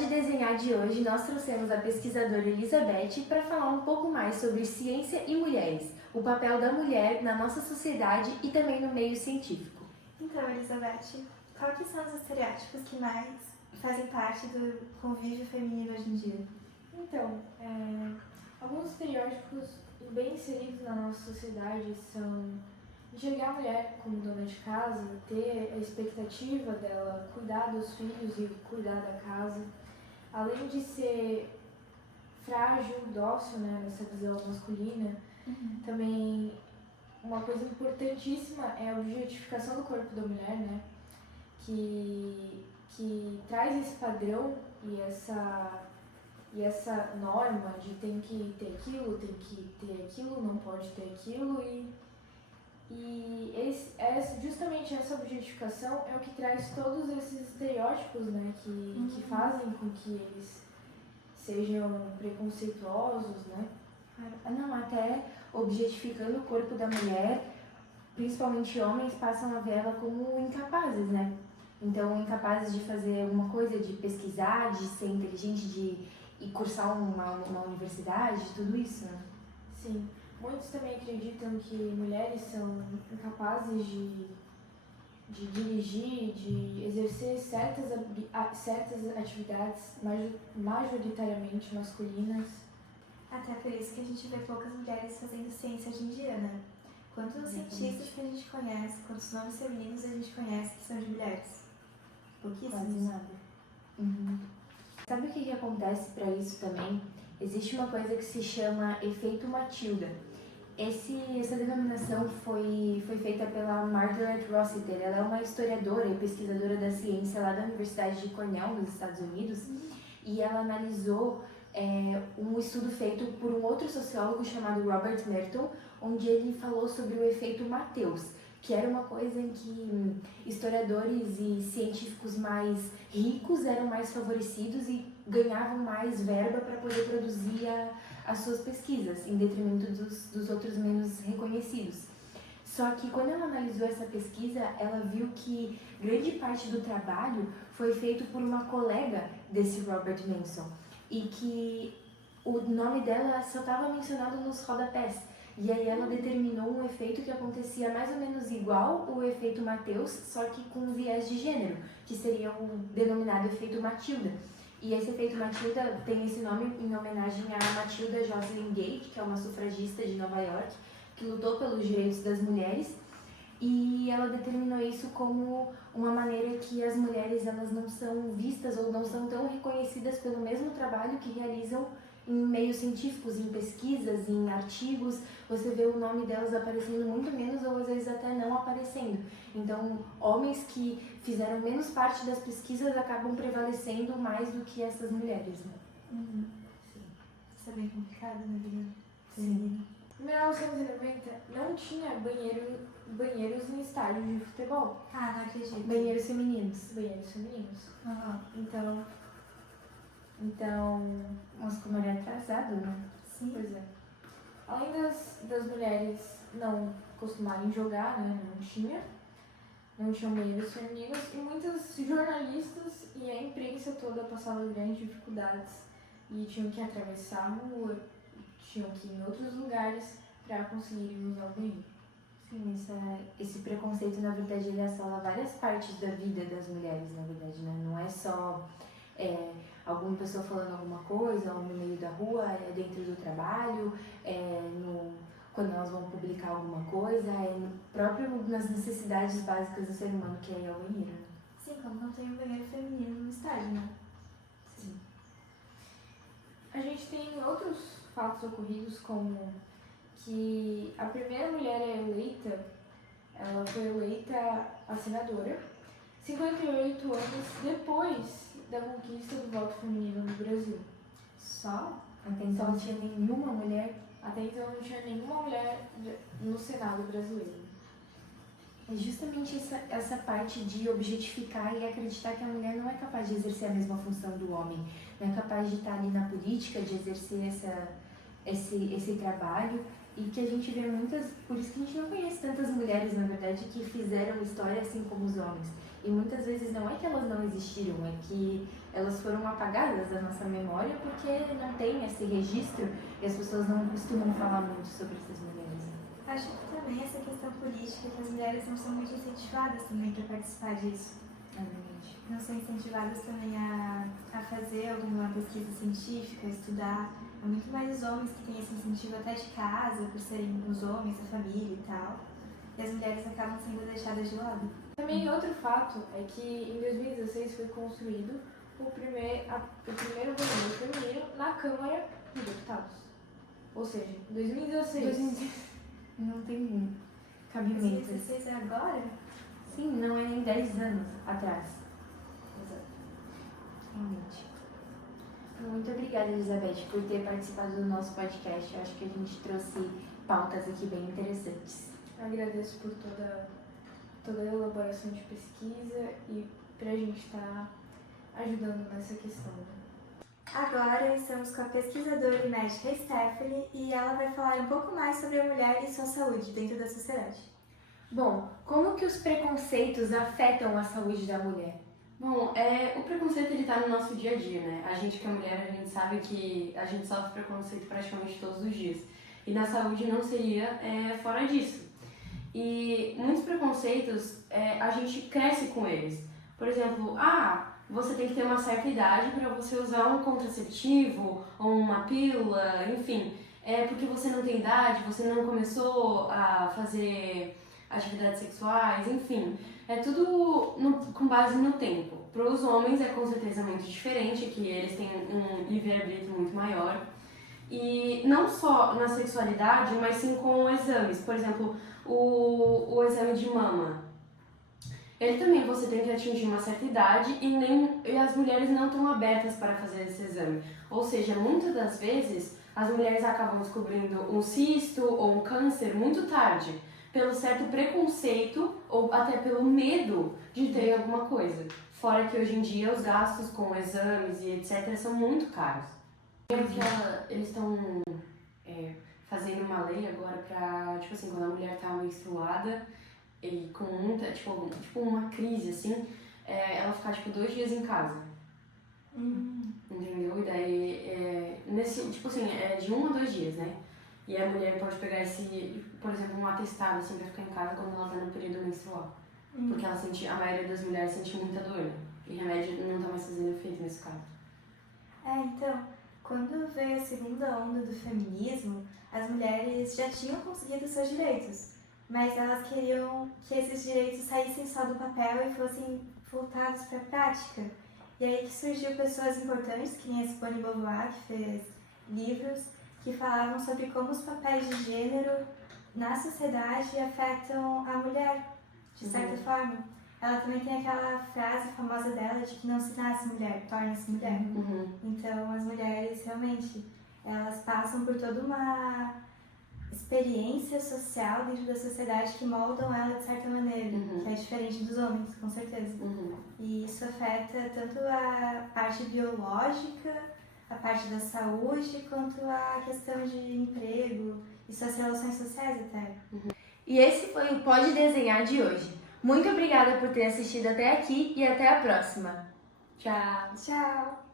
Pode Desenhar de hoje nós trouxemos a pesquisadora Elizabeth para falar um pouco mais sobre ciência e mulheres, o papel da mulher na nossa sociedade e também no meio científico. Então, Elizabeth, quais são os estereótipos que mais fazem parte do convívio feminino hoje em dia? Então, alguns estereótipos bem inseridos na nossa sociedade são enxergar a mulher como dona de casa, ter a expectativa dela cuidar dos filhos e cuidar da casa, além de ser frágil, dócil, né, nessa visão masculina. Também uma coisa importantíssima é a objetificação do corpo da mulher, né, que traz esse padrão e essa norma de tem que ter aquilo, não pode ter aquilo justamente essa objetificação é o que traz todos esses estereótipos, né, que fazem com que eles sejam preconceituosos, né? Não, até objetificando o corpo da mulher, principalmente homens passam a ver ela como incapazes, né? Então, incapazes de fazer alguma coisa, de pesquisar, de ser inteligente, de ir cursar uma universidade, tudo isso, né? Sim. Muitos também acreditam que mulheres são incapazes de dirigir, de exercer certas atividades majoritariamente masculinas. Até por isso que a gente vê poucas mulheres fazendo ciência hoje em dia, né? Quantos cientistas que a gente conhece, quantos nomes femininos a gente conhece que são de mulheres? Pouquíssimos. Quase nada. Sabe o que acontece para isso também? Existe uma coisa que se chama efeito Matilda. Essa denominação foi feita pela Margaret Rossiter. Ela é uma historiadora e pesquisadora da ciência lá da Universidade de Cornell, nos Estados Unidos, e ela analisou um estudo feito por um outro sociólogo chamado Robert Merton, onde ele falou sobre o efeito Mateus, que era uma coisa em que historiadores e científicos mais ricos eram mais favorecidos e ganhavam mais verba para poder produzir as suas pesquisas, em detrimento dos outros menos reconhecidos. Só que quando ela analisou essa pesquisa, ela viu que grande parte do trabalho foi feito por uma colega desse Robert Manson e que o nome dela só estava mencionado nos rodapés. E aí ela determinou um efeito que acontecia mais ou menos igual o efeito Mateus, só que com viés de gênero, que seria o denominado efeito Matilda. E esse efeito Matilda tem esse nome em homenagem a Matilda Joslyn Gay, que é uma sufragista de Nova York, que lutou pelos direitos das mulheres. E ela determinou isso como uma maneira que as mulheres elas não são vistas ou não são tão reconhecidas pelo mesmo trabalho que realizam em meios científicos, em pesquisas, em artigos. Você vê o nome delas aparecendo muito menos ou às vezes até não aparecendo. Então, homens que fizeram menos parte das pesquisas acabam prevalecendo mais do que essas mulheres, né? Sim. Isso é bem complicado, né, vida? Sim. Em 1990 não tinha banheiros em estádios de futebol. Ah, não acredito. Banheiros femininos. Então, Nossa, como era atrasado, né? Sim. pois é. Além das mulheres não costumarem jogar, né, não tinham banheiros femininos e muitas jornalistas e a imprensa toda passavam grandes dificuldades e tinham que atravessar a rua, tinham que ir em outros lugares para conseguirem usar o banheiro. Sim, esse preconceito, na verdade, ele assola várias partes da vida das mulheres, na verdade, né? Não é só alguma pessoa falando alguma coisa, ou no meio da rua, dentro do trabalho, quando elas vão publicar alguma coisa, próprio nas necessidades básicas do ser humano, que é o banheiro, né? Sim, como não tem um banheiro feminino no estádio, né? Sim. A gente tem outros fatos ocorridos, como que a primeira mulher eleita, ela foi eleita a senadora 58 anos depois da conquista do voto feminino no Brasil. Só? Até então não tinha nenhuma mulher. Até então não tinha nenhuma mulher no Senado brasileiro. É justamente essa parte de objetificar e acreditar que a mulher não é capaz de exercer a mesma função do homem, não é capaz de estar ali na política, de exercer esse trabalho, e que a gente vê muitas, por isso que a gente não conhece tantas mulheres, na verdade, que fizeram história assim como os homens. E muitas vezes não é que elas não existiram, é que elas foram apagadas da nossa memória porque não tem esse registro e as pessoas não costumam falar muito sobre essas mulheres. Acho que também essa questão política, que as mulheres não são muito incentivadas também para participar disso. Realmente. Não são incentivadas também a fazer alguma pesquisa científica, a estudar. É muito mais os homens que têm esse incentivo até de casa, por serem os homens, a família e tal. E as mulheres acabam sendo deixadas de lado. Também outro fato é que em 2016 foi construído o primeiro banheiro feminino na Câmara dos Deputados. Ou seja, em 2016. Não tem cabimento. 2016 é agora? Sim, não é nem 10 anos atrás. Exato. Realmente. Muito obrigada, Elizabeth, por ter participado do nosso podcast. Eu acho que a gente trouxe pautas aqui bem interessantes. Agradeço por toda a elaboração de pesquisa e pra gente estar ajudando nessa questão. Agora estamos com a pesquisadora e médica Stephanie e ela vai falar um pouco mais sobre a mulher e sua saúde dentro da sociedade. Bom, como que os preconceitos afetam a saúde da mulher? Bom, o preconceito ele tá no nosso dia a dia, né? A gente que é mulher, a gente sabe que a gente sofre preconceito praticamente todos os dias. E na saúde não seria fora disso. E muitos preconceitos, a gente cresce com eles. Por exemplo, você tem que ter uma certa idade para você usar um contraceptivo ou uma pílula, enfim. Porque você não tem idade, você não começou a fazer atividades sexuais, enfim. É tudo com base no tempo. Para os homens é com certeza muito diferente, que eles têm um livre-arbítrio muito maior. E não só na sexualidade, mas sim com exames. Por exemplo, o exame de mama. Ele também, você tem que atingir uma certa idade e as mulheres não estão abertas para fazer esse exame. Ou seja, muitas das vezes as mulheres acabam descobrindo um cisto ou um câncer muito tarde, pelo certo preconceito ou até pelo medo de ter alguma coisa. Fora que hoje em dia os gastos com exames e etc. são muito caros. Eles estão fazendo uma lei agora pra, tipo assim, quando a mulher tá menstruada e com muita, tipo uma crise, assim, ela ficar, 2 dias em casa. Entendeu? E daí, de 1 a 2 dias, né? E a mulher pode pegar por exemplo, um atestado, assim, pra ficar em casa quando ela tá no período menstrual. Porque a maioria das mulheres sente muita dor, né? E remédio não tá mais fazendo efeito nesse caso. Então, quando veio a segunda onda do feminismo, as mulheres já tinham conseguido seus direitos, mas elas queriam que esses direitos saíssem só do papel e fossem voltados para a prática. E aí que surgiu pessoas importantes, que nem a Simone de Beauvoir, que fez livros que falavam sobre como os papéis de gênero na sociedade afetam a mulher, de certa forma. Ela também tem aquela frase famosa dela de que não se nasce mulher, torna-se mulher. Então, as mulheres realmente, elas passam por toda uma experiência social dentro da sociedade que moldam ela de certa maneira, que é diferente dos homens, com certeza. E isso afeta tanto a parte biológica, a parte da saúde, quanto a questão de emprego e suas relações sociais até. E esse foi o Pode Desenhar de hoje. Muito obrigada por ter assistido até aqui e até a próxima. Tchau! Tchau!